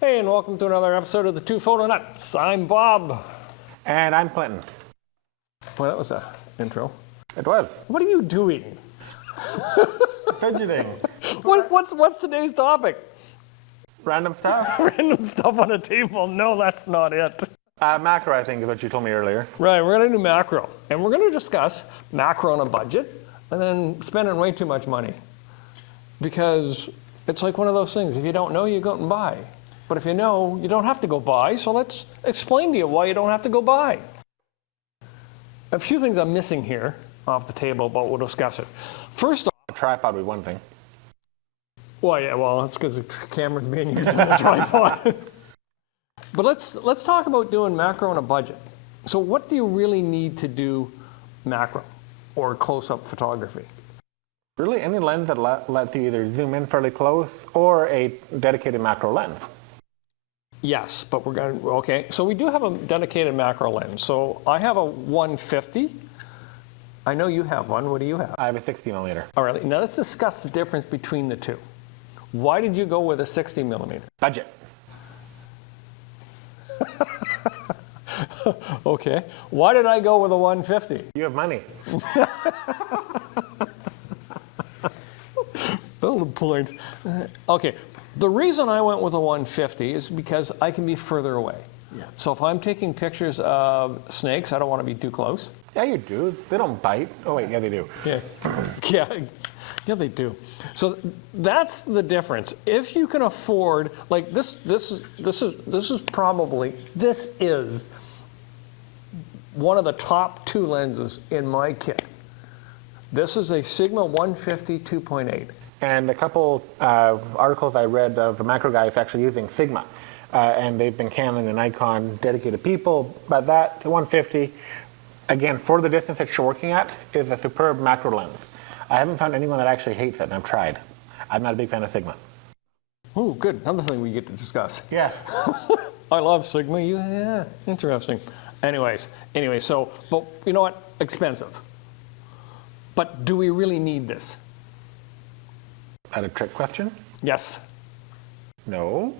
Hey, and welcome to another episode of the Two Photo Nuts. I'm Bob. And I'm Clinton. Well, that was an intro. It was. What are you doing? Fidgeting. What's today's topic? Random stuff. Random stuff on a table. No, that's not it. Macro, I think, is what you told me earlier. Right, we're going to do macro. And we're going to discuss macro on a budget and then spending way too much money. Because it's like one of those things. If you don't know, you go out and buy. But if you know, you don't have to go buy. So let's explain to you why you don't have to go buy. A few things I'm missing here off the table, but we'll discuss it. First off, A tripod would be one thing. well, that's because the camera's being used on the tripod. But let's talk about doing macro on a budget. So what do you really need to do macro or close-up photography? Really, any lens that lets you either zoom in fairly close or a dedicated macro lens. Yes, but we're going to, okay. So we do have a dedicated macro lens. So I have a 150. I know you have one. What do you have? I have a 60 millimeter. All right, now let's discuss the difference between the two. Why did you go with a 60 millimeter? Budget. Okay. Why did I go with a 150? You have money. Valid point. Okay. The reason I went with a 150 is because I can be further away. Yeah. So if I'm taking pictures of snakes, I don't want to be too close. Yeah, you do. They don't bite. Oh wait, yeah, they do. Yeah. Yeah, they do. So that's the difference. If you can afford, like this is one of the top two lenses in my kit. This is a Sigma 150 2.8. And a couple articles I read of the macro guys actually using Sigma. And they've been Canon and Nikon dedicated people. But that 150, again, for the distance that you're working at, is a superb macro lens. I haven't found anyone that actually hates it, and I've tried. I'm not a big fan of Sigma. Oh, good. Another thing we get to discuss. Yeah. I love Sigma. Yeah, interesting. Anyway, so, but you know what? Expensive. But do we really need this? That a trick question? Yes. No.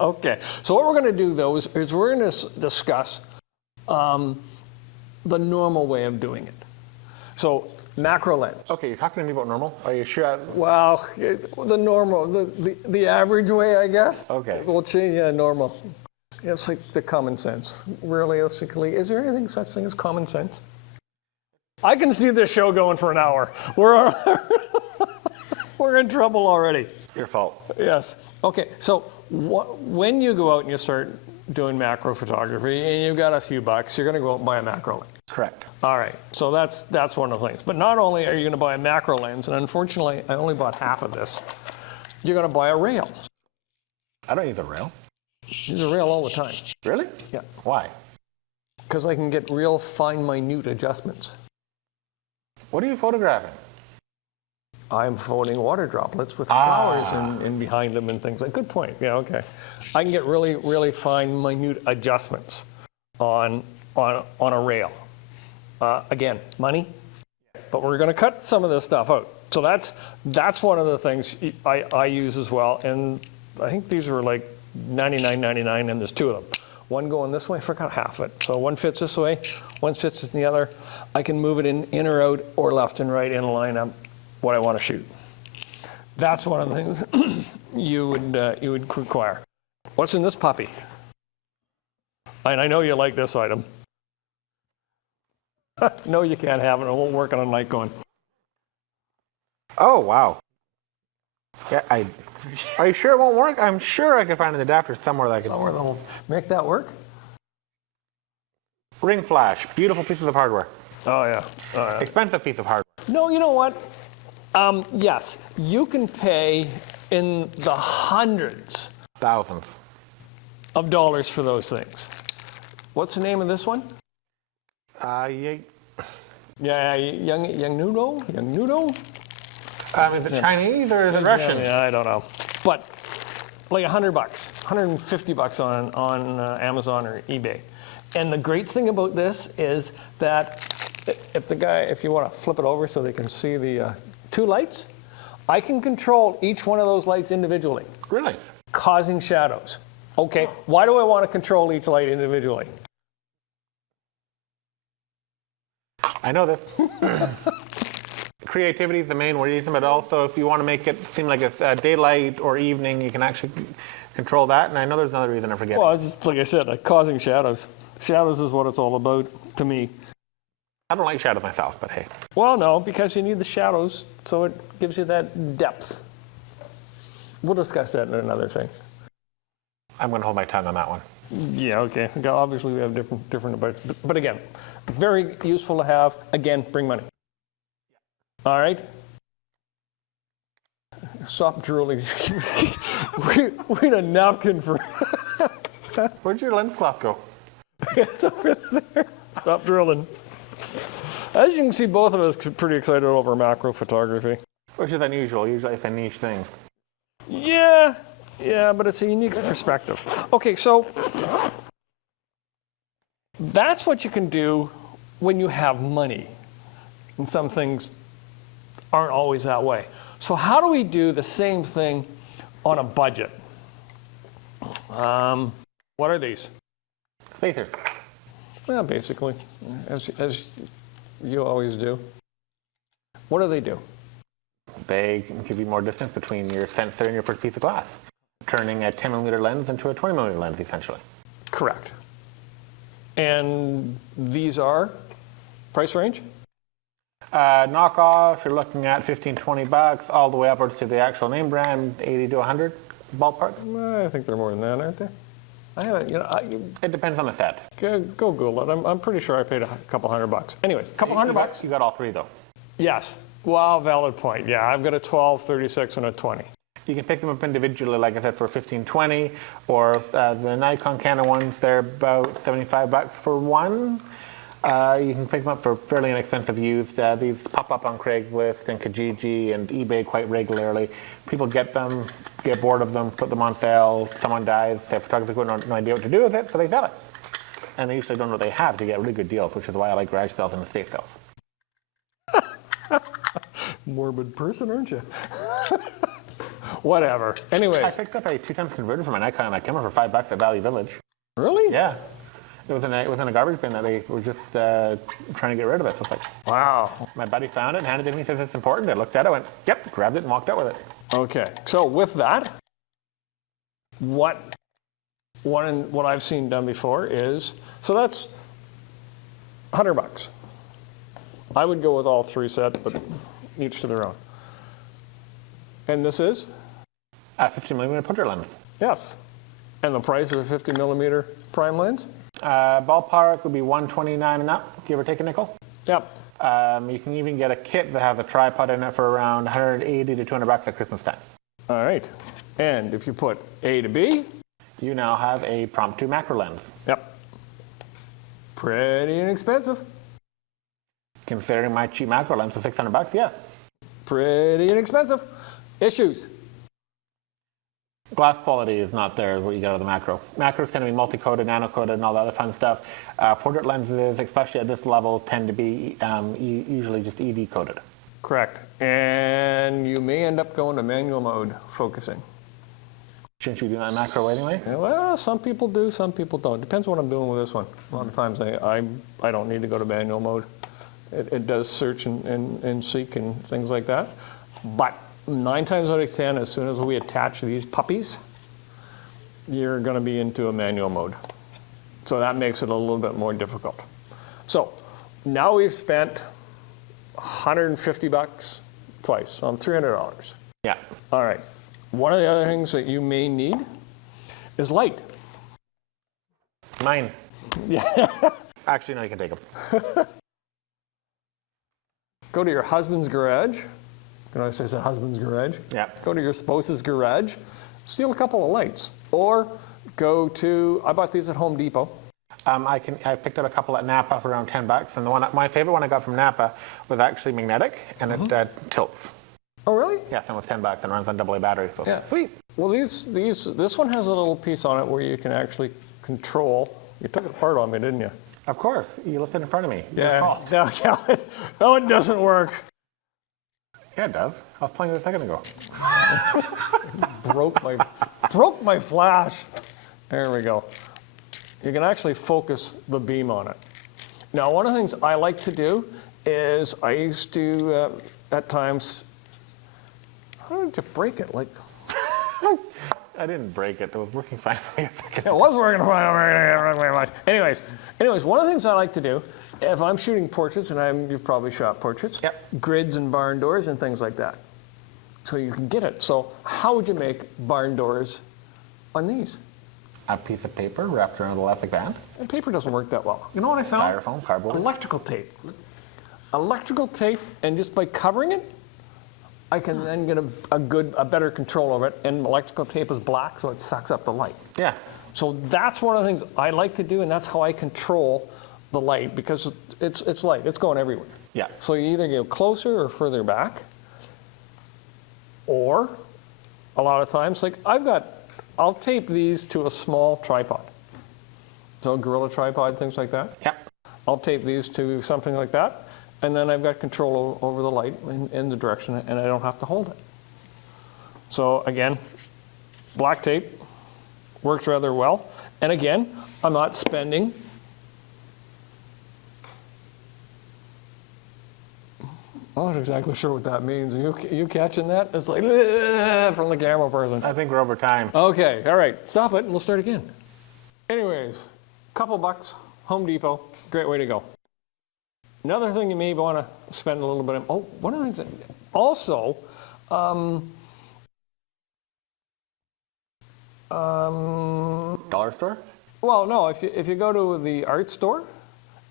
Okay. So what we're going to do, though, is we're going to discuss the normal way of doing it. So macro lens. Okay, you're talking to me about normal? Are you sure? Well, the normal, the average way, I guess. Okay. We'll change, yeah, normal. It's like the common sense. Realistically, is there anything such thing as common sense? I can see this show going for an hour. We're in trouble already. Your fault. Yes. Okay. So when you go out and you start doing macro photography and you've got a few bucks, you're going to go out and buy a macro lens. Correct. All right. So that's one of the things. But not only are you going to buy a macro lens, and unfortunately I only bought half of this, you're going to buy a rail. I don't use a rail. Use a rail all the time. Really? Yeah. Why? Because I can get real fine, minute adjustments. What are you photographing? I'm phoning water droplets with flowers in behind them and things like. Good point. Yeah. Okay. I can get really, really fine, minute adjustments on a rail. Again, money. But we're going to cut some of this stuff out. So that's one of the things I use as well. And I think these are like $99.99, and there's two of them. One going this way, I forgot half of it. So one fits this way, one fits in the other. I can move it in or out or left and right in line up what I want to shoot. That's one of the things you would require. What's in this puppy? And I know you like this item. No, you can't have it. It won't work on a Nikon. Oh, wow. Yeah, are you sure it won't work? I'm sure I could find an adapter somewhere that I could. Somewhere that'll make that work? Ring flash. Beautiful pieces of hardware. Oh, yeah. Expensive piece of hardware. No, you know what? Yes, you can pay in the hundreds Thousands. of dollars for those things. What's the name of this one? Yeah. Yeah, Young Nudo? Is it Chinese or is it Russian? Yeah, I don't know. But like $100, $150 on Amazon or eBay. And the great thing about this is that if you want to flip it over so they can see the two lights, I can control each one of those lights individually, Really? causing shadows. Okay, why do I want to control each light individually? I know this. Creativity is the main reason, but also if you want to make it seem like it's daylight or evening, you can actually control that. And I know there's another reason I forget. Well, it's just, like I said, like causing shadows. Shadows is what it's all about to me. I don't like shadows myself, but hey. Well, no, because you need the shadows, so it gives you that depth. We'll discuss that in another thing. I'm going to hold my tongue on that one. Yeah, okay. Obviously, we have different about, but again, very useful to have. Again, bring money. All right. Stop drooling. we need a napkin for. Where'd your lens cloth go? It's over there. Stop drooling. As you can see, both of us are pretty excited over macro photography. Which is unusual. Usually it's a niche thing. Yeah, but it's a unique perspective. Okay, so that's what you can do when you have money. And some things aren't always that way. So how do we do the same thing on a budget? What are these? Spacers. Well, basically, as you always do. What do they do? They can give you more distance between your sensor and your first piece of glass, turning a 10 millimeter lens into a 20 millimeter lens, essentially. Correct. And these are price range? Knockoff, you're looking at 15, 20 bucks, all the way upwards to the actual name brand, 80 to 100, ballpark. I think they're more than that, aren't they? I haven't, It depends on the set. go Google it. I'm pretty sure I paid a couple $100. Anyways, a couple $100. You got all three though. Yes. Well, valid point. Yeah, I've got a 12, 36, and a 20. You can pick them up individually, like I said, for 15, 20, or the Nikon Canon ones, they're about 75 bucks for one. You can pick them up for fairly inexpensive used. These pop up on Craigslist and Kijiji and eBay quite regularly. People get them, get bored of them, put them on sale. Someone dies, their photographer has no idea what to do with it, so they sell it. And they usually don't know what they have to get really good deals, which is why I like garage sales and estate sales. Morbid person, aren't you? Whatever. Anyway. I picked up a 2x converter from a Nikon camera for $5 at Valley Village. Really? Yeah. It was in a garbage bin that they were just trying to get rid of it. So it's like, Wow. my buddy found it, handed it to me, says it's important. I looked at it, went, yep, grabbed it and walked out with it. Okay. So with that, what I've seen done before is, so that's $100. I would go with all three sets, but each to their own. And this is? 50 millimeter portrait lens. Yes. And the price of a 50 millimeter prime lens? Ballpark would be $129 and up, give or take a nickel. Yep. You can even get a kit that has a tripod in it for around 180 to 200 bucks at Christmas time. All right. And if you put A to B, you now have a Prompt 2 macro lens. yep. Pretty inexpensive. Considering my cheap macro lens was 600 bucks, yes. Pretty inexpensive. Issues. Glass quality is not there, what you get out of the macro. Macros tend to be multi-coated, nano-coated, and all that other fun stuff. Portrait lenses, especially at this level, tend to be usually just ED coated. Correct. And you may end up going to manual mode focusing. Shouldn't you be doing that in macro anyway? Well, some people do, some people don't. Depends what I'm doing with this one. A lot of times I don't need to go to manual mode. It does search and seek and things like that. But 9 times out of 10, as soon as we attach these puppies, you're going to be into a manual mode. So that makes it a little bit more difficult. So now we've spent $150 twice, so $300. Yeah. All right. One of the other things that you may need is light. Mine. Yeah. Actually, no, you can take them. Go to your husband's garage. Can I say it's a husband's garage? Yeah. Go to your spouse's garage, steal a couple of lights. Or go to, I bought these at Home Depot. I picked up a couple at Napa for around 10 bucks, and my favorite one I got from Napa was actually magnetic, and it tilts. Oh, really? Yes, and it was 10 bucks and runs on AA battery, so Yeah. sweet. Well, this one has a little piece on it where you can actually control. You took it apart on me, didn't you? Of course, you left it in front of me. Your fault. No, it doesn't work. Yeah, it does. I was playing it a second ago. broke my flash. There we go. You can actually focus the beam on it. Now, one of the things I like to do is I used to, at times, how did you break it? Like, I didn't break it. It was working fine for me a second it was working fine. Anyways, one of the things I like to do, if I'm shooting portraits, and you've probably shot portraits, Yep. grids and barn doors and things like that. So you can get it. So how would you make barn doors on these? A piece of paper wrapped around the elastic band. And paper doesn't work that well. You know what I found? Styrofoam, cardboard. Electrical tape. Electrical tape, and just by covering it, I can then get a better control of it. And electrical tape is black, so it sucks up the light. Yeah. So that's one of the things I like to do, and that's how I control the light, because it's light. It's going everywhere. Yeah. So you either go closer or further back, or a lot of times, like I'll tape these to a small tripod. So a Gorilla tripod, things like that. Yeah. I'll tape these to something like that, and then I've got control over the light in the direction, and I don't have to hold it. So again, black tape works rather well. And again, I'm not spending I'm not exactly sure what that means. Are you catching that? It's like from the camera person. I think we're over time. Okay, all right, stop it and we'll start again. Anyways, couple bucks, Home Depot, great way to go. Another thing you may want to spend a little bit of, one of the things, also, Dollar store? well, no, if you go to the art store,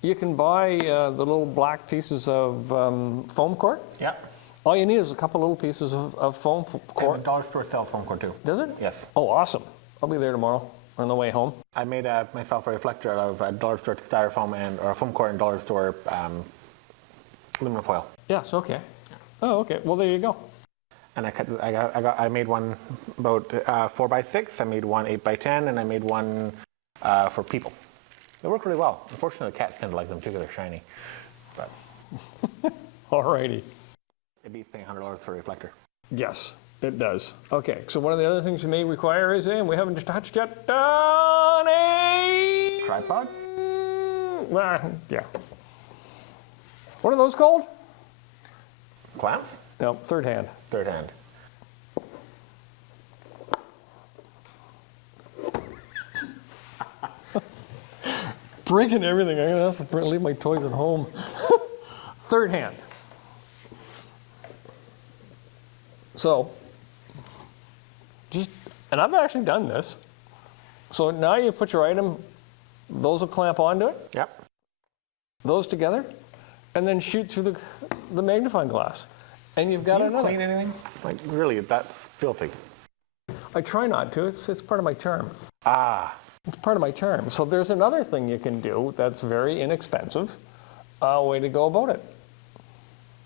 you can buy the little black pieces of foam core. Yeah. All you need is a couple little pieces of foam And core. the dollar store sells foam core too. Does it? Yes. Oh, awesome. I'll be there tomorrow on the way home. I made myself a reflector out of a dollar store styrofoam or a foam core and dollar store aluminum foil. Yes, okay. Oh, okay. Well, there you go. And I made one about 4x6. I made one 8x10, and I made one for people. They work really well. Unfortunately, the cats tend to like them too because they're shiny. But Alrighty. it beats paying $100 for a reflector. Yes, it does. Okay, so one of the other things you may require is, and we haven't just touched yet, a Tripod? yeah. What are those called? Clamps? No, third hand. Third hand. Breaking everything. I'm gonna have to leave my toys at home. Third hand. So, and I've actually done this. So now you put your item, those will clamp onto it, Yep. those together, and then shoot through the magnifying glass. And you've got Do you another. clean anything? Like, really, that's filthy. I try not to, it's part of my charm. Ah. It's part of my charm. So there's another thing you can do that's very inexpensive, way to go about it.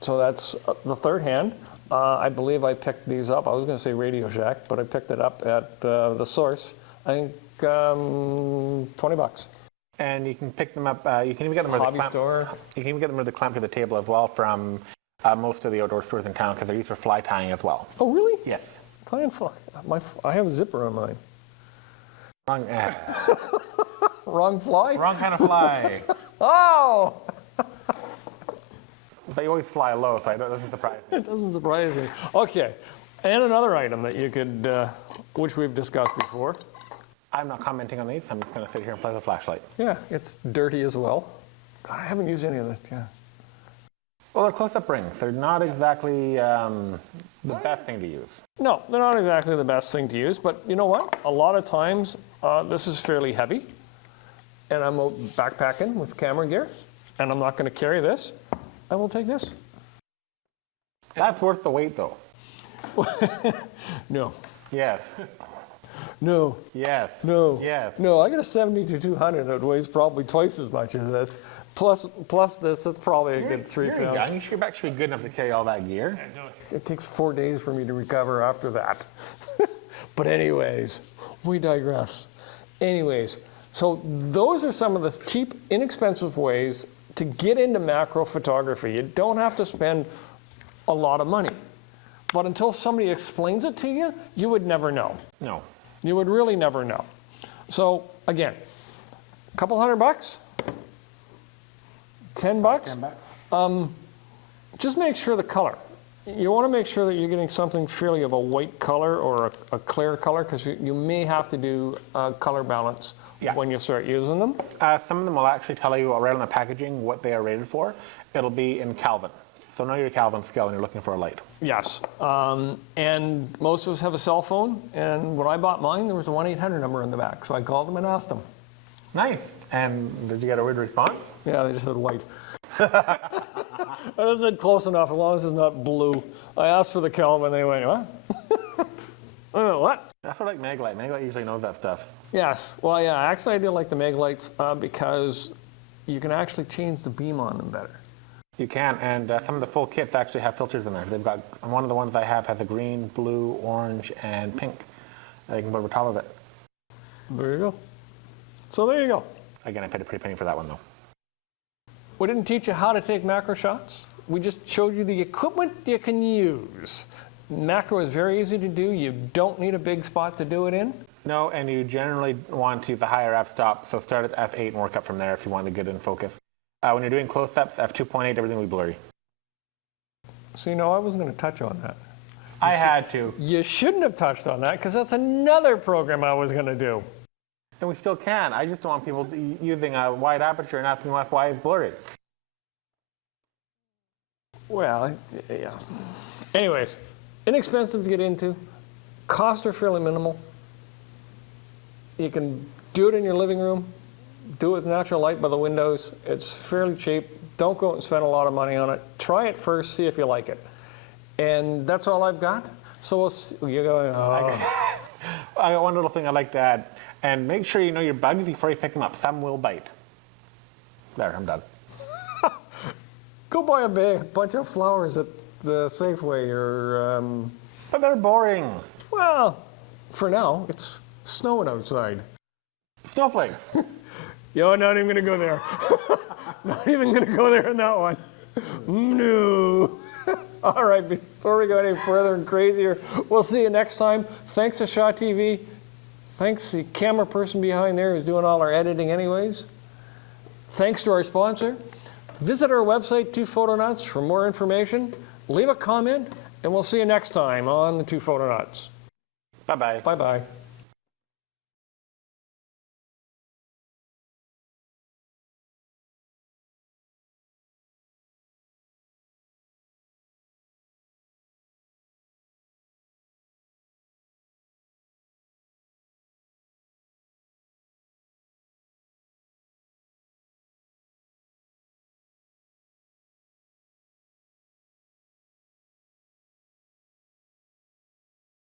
So that's the third hand. I believe I picked these up. I was going to say Radio Shack, but I picked it up at the Source. I think $20. And you can pick them up. You can even get them with Hobby the clamp. store. You can even get them with the clamp to the table as well from most of the outdoor stores in town because they're used for fly tying as well. Oh, really? Yes. Fly and fly. I have a zipper on mine. Wrong, Wrong fly? wrong kind of fly. Oh! But you always fly low, so it doesn't surprise me. It doesn't surprise me. Okay. And another item that you could, which we've discussed before. I'm not commenting on these. I'm just going to sit here and play the flashlight. Yeah, it's dirty as well. God, I haven't used any of this. Yeah. Well, they're close-up rings. They're not exactly the best thing to use. No, they're not exactly the best thing to use, but you know what? A lot of times, this is fairly heavy, and I'm out backpacking with camera gear, and I'm not going to carry this. I will take this. That's worth the weight, though. No. Yes. No. Yes. No. Yes. No, I got a 70-200 that weighs probably twice as much as this. Plus this, that's probably a good 3 You're pounds. young. You should actually be good enough to carry all that gear. It takes 4 days for me to recover after that. But anyways, we digress. Anyways, so those are some of the cheap, inexpensive ways to get into macro photography. You don't have to spend a a lot of money. But until somebody explains it to you, you would never know. No. You would really never know. So again, a couple $100, $10. $10. Just make sure the color. You want to make sure that you're getting something fairly of a white color or a clear color, because you may have to do color balance when you start using them. Some of them will actually tell you right on the packaging what they are rated for. It'll be in Kelvin. So know your Kelvin scale when you're looking for a light. Yes, and most of us have a cell phone, and when I bought mine, there was a 1-800 number in the back, so I called them and asked them. Nice. And did you get a weird response? Yeah, they just said white. I said close enough, as long as it's not blue. I asked for the Kelvin, they went, what? I went, what? That's what I like Maglite. Maglite usually knows that stuff. Yes, well, yeah, actually I do like the Maglites because you can actually change the beam on them better. You can, and some of the full kits actually have filters in there. They've got, one of the ones I have has a green, blue, orange, and pink. You can put over top of it. There you go. So there you go. Again, I paid a pretty penny for that one though. We didn't teach you how to take macro shots. We just showed you the equipment you can use. Macro is very easy to do. You don't need a big spot to do it in. No, and you generally want to use a higher f-stop, so start at f8 and work up from there if you want to get in focus. When you're doing close-ups, f2.8, everything will be blurry. So you know, I wasn't going to touch on that. I had to. You shouldn't have touched on that, because that's another program I was going to do. And we still can. I just don't want people using a wide aperture and asking us why it's blurry. Well, yeah. Anyways, inexpensive to get into. Costs are fairly minimal. You can do it in your living room. Do it with natural light by the windows. It's fairly cheap. Don't go out and spend a lot of money on it. Try it first, see if you like it. And that's all I've got. So we'll see. You're going, oh. I got one little thing I'd like to add. And make sure you know your bugs before you pick them up. Some will bite. There, I'm done. Go buy a bunch of flowers at the Safeway or... But they're boring. Well, for now, it's snowing outside. Snowflakes. Yo, not even going to go there. Not even going to go there in that one. No. All right, before we go any further and crazier, we'll see you next time. Thanks to Shaw TV. Thanks the camera person behind there who's doing all our editing anyways. Thanks to our sponsor. Visit our website, 2 Photonauts, for more information. Leave a comment, and we'll see you next time on the 2 Photonauts. Bye-bye. Bye-bye.